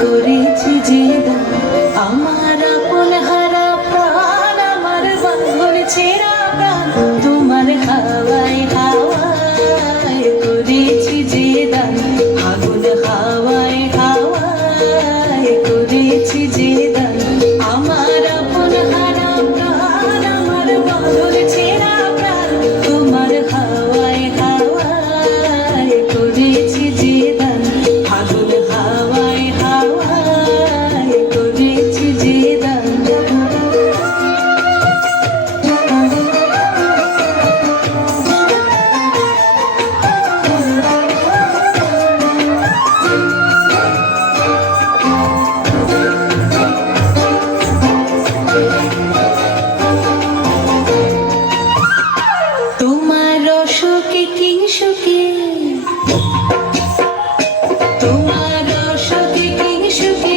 করেছি যে দান আমার আপন হারা প্রাণ আমার বাঁধন ছেঁড়া প্রাণ তোমার হাওয়ায় হাওয়ায় করেছি যে দান আগুন হাওয়ায় হাওয়ায় করেছি যে দান আমার আপন হারা প্রাণ আমার বাঁধন ছেঁড়া প্রাণ তোমার হাওয়ায় হাওয়ায় করেছি যে দান আগুন হাওয়ায় হাওয়ায় করেছি যে দান তোমার অসুখে কিংসুখে তোমার অসুখে কিংসুখে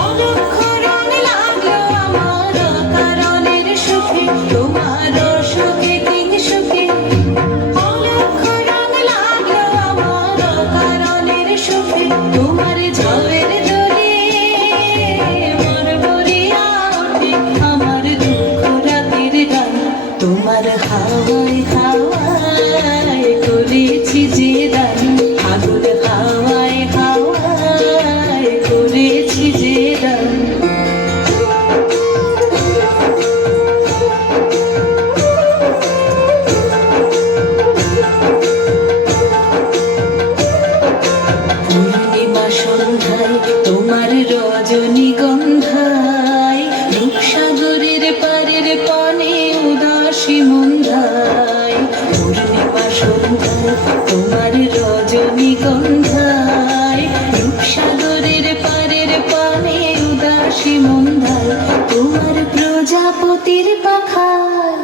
অলক্ষরণ লাগলো আমার কারণের সুখে তোমার অসুখে কিংসুখে অলক্ষরণ লাগলো আমার কারণের সুখে তোমার ঝড়ের দোলে মন ভরিয়া ওঠে আমার দুঃখ রাতের গান তোমার হাওয়ায় হাওয়ায় করেছি যে দান আগুন হাওয়ায় হাওয়ায় করেছি যে দান পূর্ণিমা সন্ধ্যায় তোমার রজনীগন্ধায় রূপসাগরের পারের পানে উদাসী মন্ধায় পূর্ণিমা সন্ধ্যায় তোমার রজনীগন্ধায় রূপসাগরের পারের পানে উদাসী মন্ধায় তোমার প্রজাপতির পাখায়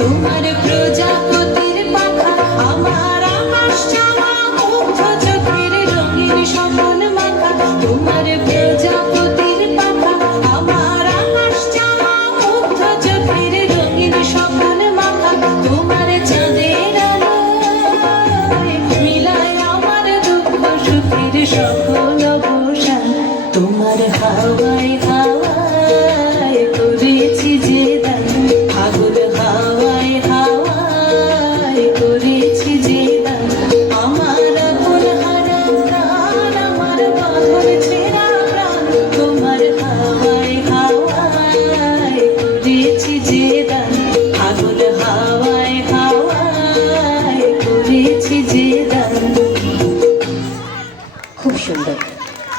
তোমার প্রজাপতির পাখা আমার আকাশ চাওয়া মুগ্ধ চোখের রঙের স্বপন মাখা তোমার প্রজাপতির পাখা আমার আকাশ চাওয়া মুগ্ধ চোখের রঙের স্বপন মাখা তোমার চাঁদের আলোয় মিলায় আমার দুঃখ সুখের সকল অবসান তোমার হাওয়ায় হাওয়ায় করেছি যে দান আগুন হাওয়ায় হাওয়ায় করেছি যে দান আমার আপন হারা প্রাণ আমার বাঁধন ছেঁড়া প্রাণ তোমার হাওয়ায় হাওয়ায় করেছি যে দান আগুন হাওয়ায় হাওয়ায় করেছি যে